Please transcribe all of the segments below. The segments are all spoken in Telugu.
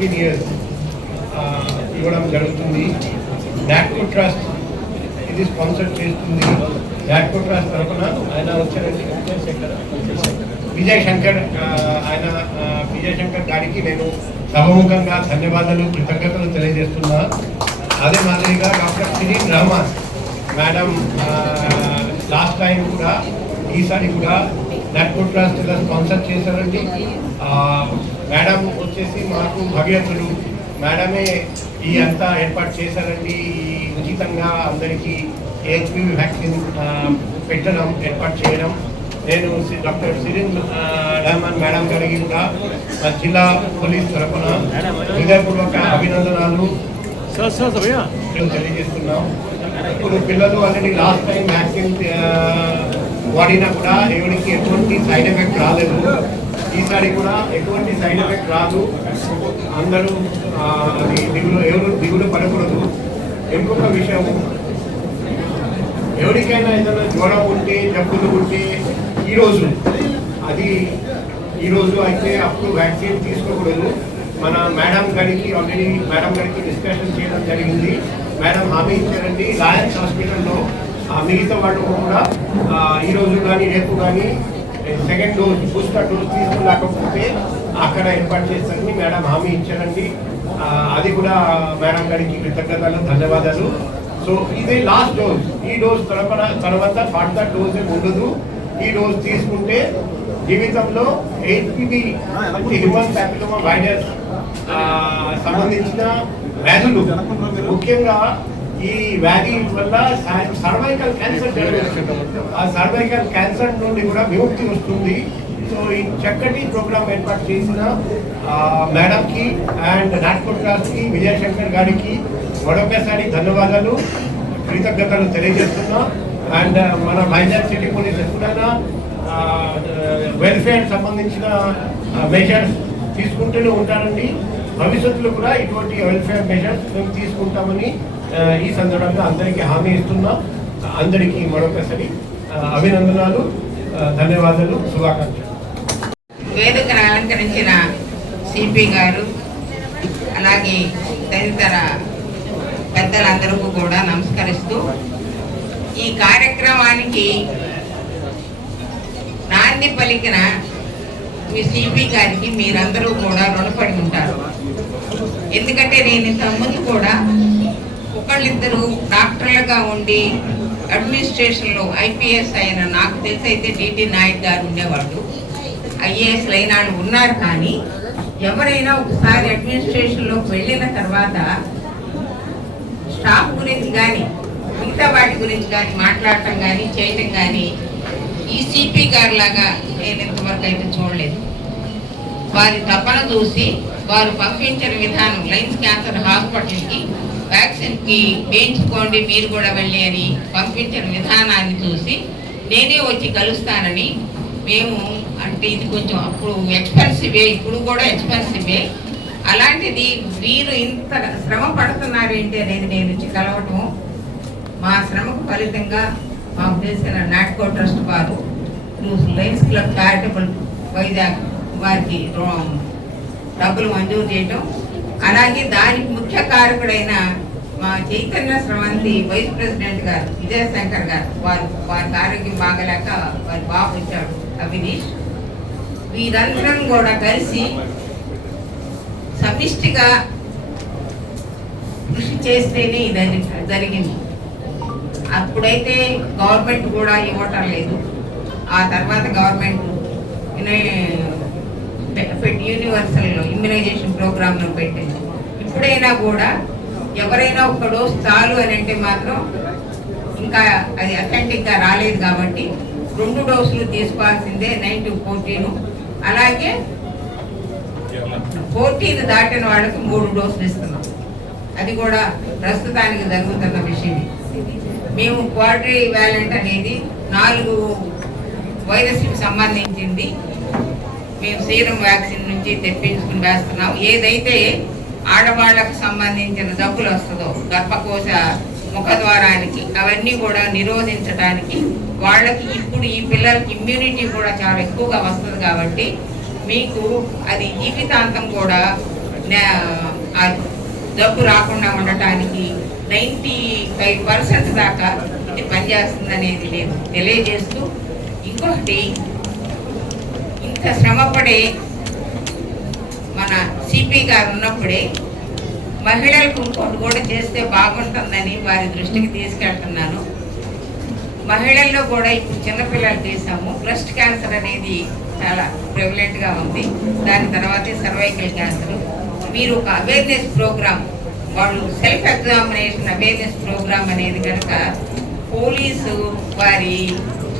14 years ఇవ్వడం జరుగుతుంది. నాట్కో ట్రస్ట్ ఇది స్పాన్సర్ చేస్తుంది. నాట్కో ట్రస్ట్ తరఫున ఆయన వచ్చారండి విజయ్ శంకర్, ఆయన విజయ్ శంకర్ గారికి నేను సభముఖంగా ధన్యవాదాలు కృతజ్ఞతలు తెలియజేస్తున్నా. అదే మాదిరిగా doctor serene Rahman madam last time కూడా ఈసారి కూడా నాట్కో ట్రస్ట్ ఇలా స్పాన్సర్ చేశారండి. మేడం వచ్చేసి మాకు భగీరథుడు మేడమే ఈ అంతా ఏర్పాటు చేశారండి. ఉచితంగా అందరికీ హెచ్పివి వ్యాక్సిన్ పెట్టడం ఏర్పాటు చేయడం. నేను డాక్టర్ సిరీన్ రహమాన్ మేడం గారికి కూడా జిల్లా పోలీస్ తరఫున హృదయపూర్వక అభినందనలు తెలియజేస్తున్నాం. ఇప్పుడు పిల్లలు ఆల్రెడీ లాస్ట్ టైం వ్యాక్సిన్ వాడినా కూడా ఎవరికి ఎటువంటి సైడ్ ఎఫెక్ట్ రాలేదు. ఈసారి కూడా ఎటువంటి సైడ్ ఎఫెక్ట్ రాదు. అందరూ అది దిగులు పడకూడదు. ఇంకొక విషయం, ఎవరికైనా ఏదైనా జ్వరం ఉంటే జబ్బులు ఉంటే ఈరోజు అయితే అప్పుడు వ్యాక్సిన్ తీసుకోకూడదు. మన మేడం గారికి ఆల్రెడీ మేడం గారికి డిస్కషన్ చేయడం జరిగింది. మేడం హామీ ఇచ్చారండి లయన్స్ హాస్పిటల్లో మిగతా వాళ్ళు కూడా ఈరోజు కానీ రేపు కానీ సెకండ్ డోస్ బూస్టర్ డోస్ తీసుకురాకపోతే అక్కడ ఏర్పాటు చేస్తారని మేడం హామీ ఇచ్చారండి. అది కూడా మేడం గారికి కృతజ్ఞతలు ధన్యవాదాలు. సో ఇదే లాస్ట్ డోస్. ఈ డోస్ తర్వాత ఫర్దర్ డోస్ ఉండదు. ఈ డోస్ తీసుకుంటే జీవితంలో హెచ్పివి అంటే హ్యూమన్ ప్యాపిలోమా వైరస్ సంబంధించిన వ్యాధులు, ముఖ్యంగా ఈ వ్యాధి వల్ల సర్వైకల్ క్యాన్సర్ జరుగుతుంది. ఆ సర్వైకల్ క్యాన్సర్ నుండి కూడా విముక్తి వస్తుంది. సో ఈ చక్కటి ప్రోగ్రామ్ ఏర్పాటు చేసిన మేడంకి అండ్ నాట్కో ట్రస్ట్కి విజయశంకర్ గారికి మరొకసారి ధన్యవాదాలు కృతజ్ఞతలు తెలియజేస్తున్నా. అండ్ మన వైజాగ్ సిటీ పోలీస్ ఎప్పుడైనా వెల్ఫేర్ సంబంధించిన మెజర్స్ తీసుకుంటూనే ఉంటారండి. భవిష్యత్తులో కూడా ఇటువంటి వెల్ఫేర్ మెజర్స్ మేము తీసుకుంటామని ఈ సందర్భంగా అందరికీ హామీ ఇస్తున్నాం. అందరికీ మరొకసారి అభినందనలు, ధన్యవాదాలు, శుభాకాంక్షలు. వేదికను అలంకరించిన సిపి గారు అలాగే తదితర పెద్దలందరికీ కూడా నమస్కరిస్తూ ఈ కార్యక్రమానికి నాంది పలికిన మీ సిపి గారికి మీరందరూ కూడా రుణపడి ఉంటారు. ఎందుకంటే నేను ఇంతకుముందు కూడా ఒకళ్ళిద్దరు డాక్టర్లుగా ఉండి అడ్మినిస్ట్రేషన్లో ఐపీఎస్ అయిన నాకు తెలిసి అయితే డిటి నాయక్ గారు ఉండేవాళ్ళు, ఐఏఎస్లు అయిన వాళ్ళు ఉన్నారు. కానీ ఎవరైనా ఒకసారి అడ్మినిస్ట్రేషన్లోకి వెళ్ళిన తర్వాత స్టాఫ్ గురించి కానీ మిగతా వాటి గురించి కానీ మాట్లాడటం కానీ చేయటం కానీ ఈ సిపి గారు లాగా నేను ఇంతవరకు అయితే చూడలేదు. వారి తపన చూసి వారు పంపించిన విధానం లయన్స్ క్యాన్సర్ హాస్పిటల్కి వ్యాక్సిన్కి వేయించుకోండి మీరు కూడా వెళ్ళి అని పంపించిన విధానాన్ని చూసి నేనే వచ్చి కలుస్తానని మేము అంటే ఇది కొంచెం అప్పుడు ఎక్స్పెన్సివే, ఇప్పుడు కూడా ఎక్స్పెన్సివే. అలాంటిది వీరు ఇంత శ్రమ పడుతున్నారేంటి అనేది నేను వచ్చి కలవటం మా శ్రమకు ఫలితంగా మాకు తెలిసిన నాట్కో ట్రస్ట్ వారు లయన్స్ క్లబ్ చారిటబుల్ వైజాగ్ వారికి డబ్బులు మంజూరు చేయటం, అలాగే దానికి ముఖ్య కారకుడైన మా చైతన్య స్రవంతి వైస్ ప్రెసిడెంట్ గారు విజయశంకర్ గారు వారికి ఆరోగ్యం బాగలేక వారి బాబు వచ్చాడు అవినీష్, వీరందరం కూడా కలిసి సమిష్టిగా కృషి చేస్తేనే ఇది జరిగింది. అప్పుడైతే గవర్నమెంట్ కూడా ఇవ్వటం లేదు. ఆ తర్వాత గవర్నమెంట్ యూనివర్సల్ ఇమ్యునైజేషన్ ప్రోగ్రామ్ను పెట్టింది. ఇప్పుడైనా కూడా ఎవరైనా ఒక డోస్ చాలు అని అంటే మాత్రం ఇంకా అది అథెంటిక్గా రాలేదు కాబట్టి 2 డోసులు తీసుకోవాల్సిందే 9 to 14. అలాగే 14 దాటిన వాళ్ళకి 3 డోసులు ఇస్తున్నాం. అది కూడా ప్రస్తుతానికి జరుగుతున్న విషయం. మేము క్వాడ్రీ వ్యాలెంట్ అనేది 4 వైరస్కి సంబంధించింది మేము సీరం వ్యాక్సిన్ నుంచి తెప్పించుకుని వేస్తున్నాం. ఏదైతే ఆడవాళ్ళకు సంబంధించిన జబ్బులు వస్తుందో గర్భకోశ ముఖద్వారానికి అవన్నీ కూడా నిరోధించడానికి వాళ్ళకి ఇప్పుడు ఈ పిల్లలకి ఇమ్యూనిటీ కూడా చాలా ఎక్కువగా వస్తుంది కాబట్టి మీకు అది జీవితాంతం కూడా ఆ జబ్బు రాకుండా ఉండటానికి 95% దాకా ఇది పనిచేస్తుంది అనేది నేను తెలియజేస్తూ, ఇంకొకటి ఇంత శ్రమపడే మన సిపి గారు ఉన్నప్పుడే మహిళలకు ఇంకోటి కూడా చేస్తే బాగుంటుందని వారి దృష్టికి తీసుకెళ్తున్నాను. మహిళల్లో కూడా ఇప్పుడు చిన్నపిల్లలు తీసాము. బ్రెస్ట్ క్యాన్సర్ అనేది చాలా ప్రివలెంట్గా ఉంది. దాని తర్వాతే సర్వైకల్ క్యాన్సర్. మీరు ఒక అవేర్నెస్ ప్రోగ్రామ్, వాళ్ళు సెల్ఫ్ ఎగ్జామినేషన్ అవేర్నెస్ ప్రోగ్రామ్ అనేది కనుక పోలీసు వారి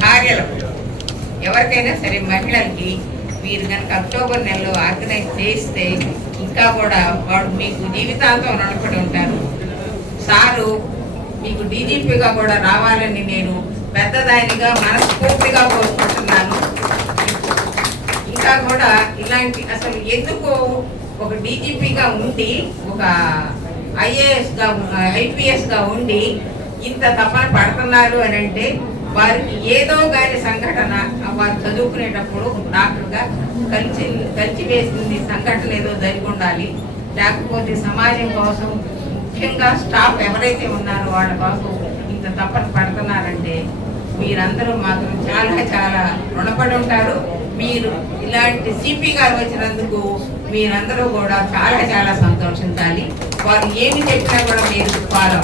భార్యలకు ఎవరికైనా సరే మహిళలకి మీరు కనుక అక్టోబర్ నెలలో ఆర్గనైజ్ చేస్తే ఇంకా కూడా వాడు మీకు జీవితాంతం రుణపడి ఉంటారు. సారు మీకు డీజీపీగా కూడా రావాలని నేను పెద్దదానిగా మనస్ఫూర్తిగా కోరుకుంటున్నాను. ఇంకా కూడా ఇలాంటి అసలు ఎందుకు ఒక డీజీపీగా ఉండి ఒక ఐపీఎస్గా ఉండి ఇంత తపన పడుతున్నారు అని అంటే వారికి ఏదో కానీ సంఘటన వారు చదువుకునేటప్పుడు డాక్టర్గా కలిసి వేసింది సంఘటన ఏదో జరిగి ఉండాలి. లేకపోతే సమాజం కోసం ముఖ్యంగా స్టాఫ్ ఎవరైతే ఉన్నారో వాళ్ళ కోసం ఇంత తపన పడుతున్నారంటే మీరందరూ మాత్రం చాలా చాలా రుణపడి ఉంటారు. మీరు ఇలాంటి సిపి గారు వచ్చినందుకు మీరందరూ కూడా చాలా చాలా సంతోషించాలి. వారు ఏమి చెప్పినా కూడా మీరు ఫాలో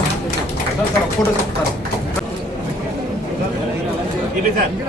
సార్